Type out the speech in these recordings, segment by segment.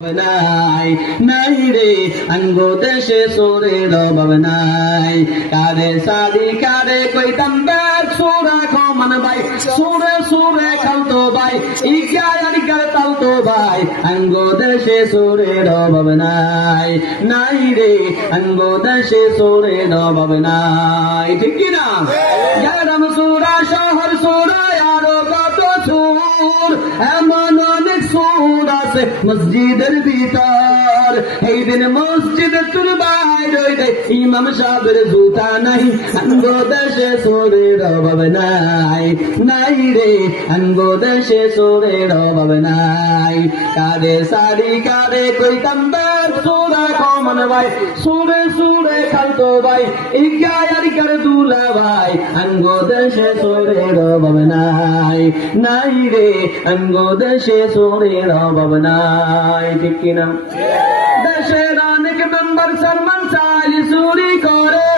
নাই নাই রে আঙ্গো দেশে সোরের অভাব নাই কারে সাদি কারে কইতাম ব্যাগ সোরা কমান ভাই সোরে সোরে খালতো ভাই ইগায় আরিকার তালতো ভাই আঙ্গো দেশে সোরের অভাব নাই নাই রে আঙ্গো দেশে সোরের অভাব নাই ঠিক কি না গ্রাম সোরা শহর সোরা আরো কত সুর এমন অনেক সুর আছে মসজিদের ভিতর এই দিন মসজিদে তুল বাইরে ইমাম সাহেবের জুতা নাই আঙ্গো দেশে সোরের অভাব নাই নাই রে আঙ্গো দেশে সোরের অভাব নাই কারে সারি কারে কইতাম ব্যাগ সোরা কমান ভাই সুরে সুরে খালতো ভাই ইগায় আরিকার দুলা ভাই আঙ্গো দেশে সোরের অভাব নাই নাই রে আঙ্গো দেশে সোরের অভাব নাই ঠিক কিনা দেশের অনেক মেম্বার সলমান চালি চুরি করে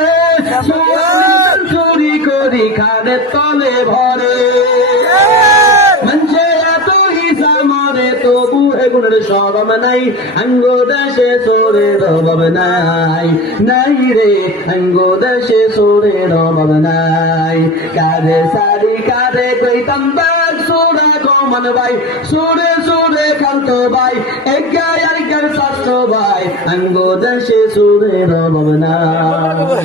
চুরি করি খাদে তলে ভরে মানুষে এত হিসা মরে তবু এগুলোর সরম নাই আঙ্গো দেশে সোরের অভাব নাই নাই রে আঙ্গো দেশে সোরের অভাব নাই কারে সারি কারে কইতাম ব্যাগ সোরা কমান ভাই সোরে সোরে খালতো ভাই এগায় আরিকার শাস্ত্র ভাই আঙ্গো দেশে সোরের অভাব নাই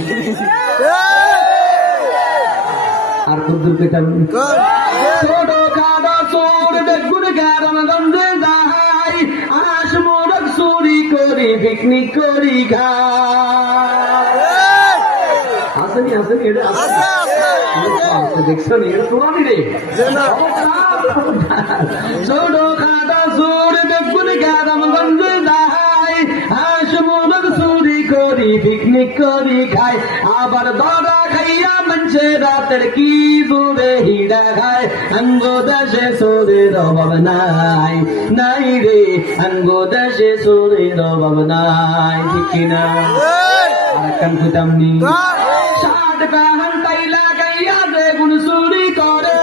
আর কুদ্দুর কইতাম ছোট খাবা সোর বেগুন গারম গন্ধে দাহাই আস মোরক চুরি করি পিকনিক করি খাই আসেনি আসেনি এটা আসে দেখছো নি এটা শোনানি রে ছোট খাটা সোর বেগুন গারম গন্ধে দাহাই আস মোরক চুরি করি পিকনিক করি খাই আবার দরা খাইয়া মানুষের রাতের কি জোরে হিডা খায় আঙ্গো দেশে সোরের অভাব নাই নাই রে আঙ্গো দেশে সোরের অভাব নাই ঠিক কিনা আর কান খুঁতাম নি ষাট কাহান তাইলা গাইয়া বেগুন চুরি করে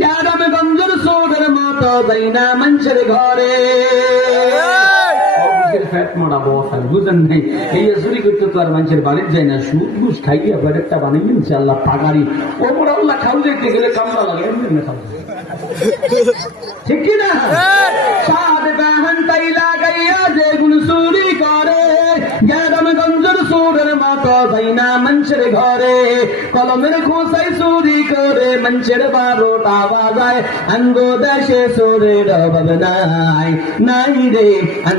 ইয়ারাম গঞ্জর সোরের মতো যাই না মানুষের ঘরে ফ্যাট মারা বসাল বুঝেন নাই এই চুরি করতে তো আর মানুষের বাড়ির যায় না সুদ বুঝ খাইয়া বেড়েরটা বানিয়ে নিচ্ছে আল্লাহ পাগারি ও বড় আল্লাহ খাও দেখতে গেলে কামড়া লাগে এমনি খাও ঠিক কিনা সাদ বাহান তাইলা গাইয়া যেগুলো চুরি করে গ্রাম গঞ্জের সুরের মতো যাই না মানুষের ঘরে কলমের খোসাই চুরি করে মানুষের 12টা বাজায় আঙ্গো দেশে সোরের অভাব নাই নাই রে